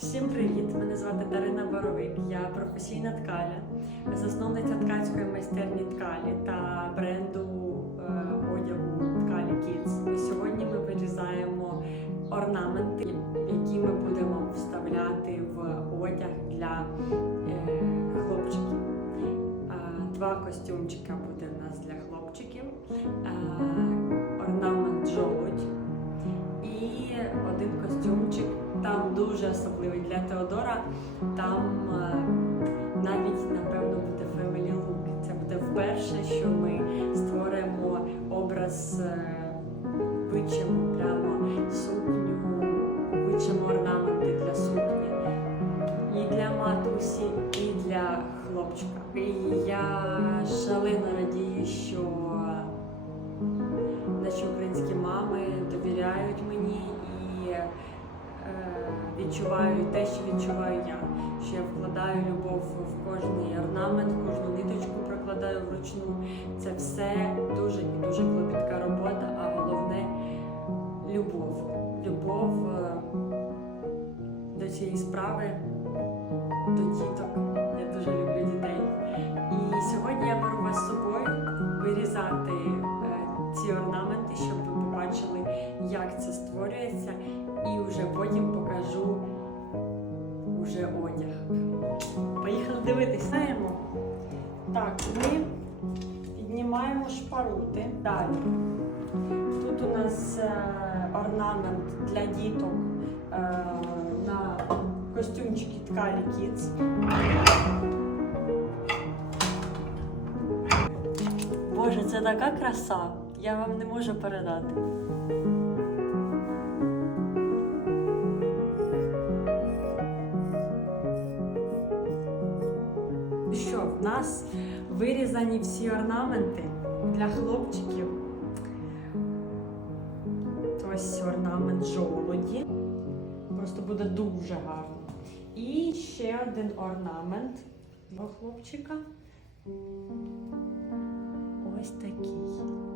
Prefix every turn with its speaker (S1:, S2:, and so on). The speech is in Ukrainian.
S1: Всім привіт! Мене звати Дарина Боровик. Я професійна ткаля, засновниця ткацької майстерні ткалі та бренду е, одягу Ткалі Kids. Сьогодні ми вирізаємо орнаменти, які ми будемо вставляти в одяг для е, хлопчиків. Е, Два костюмчика буде в нас для хлопчиків, е, орнамент жолудь і один костюмчик. Там дуже особливий для Теодора. Там е, навіть напевно буде Family Look. Це буде вперше, що ми створимо образ, е, вичимо прямо сукню, вичимо орнаменти для сукні. І для матусі, і для хлопчика. І я шалено радію, що наші українські мами довіряють мені і відчувають те, що відчуваю я. Що я вкладаю любов в кожний орнамент, в кожну ниточку прокладаю вручну. Це все дуже і дуже клопітка робота, а головне любов. Любов е, до цієї справи, до діток. Як це створюється, і вже потім покажу уже одяг. Поїхали дивитися. Знаємо. Так, ми піднімаємо шпарути. Далі. Тут у нас е, орнамент для діток е, на костюмчики ткалі Kids. Боже, це така краса. Я вам не можу передати. В нас вирізані всі орнаменти для хлопчиків. Ось орнамент жолуді. Просто буде дуже гарно. І ще один орнамент для хлопчика. Ось такий.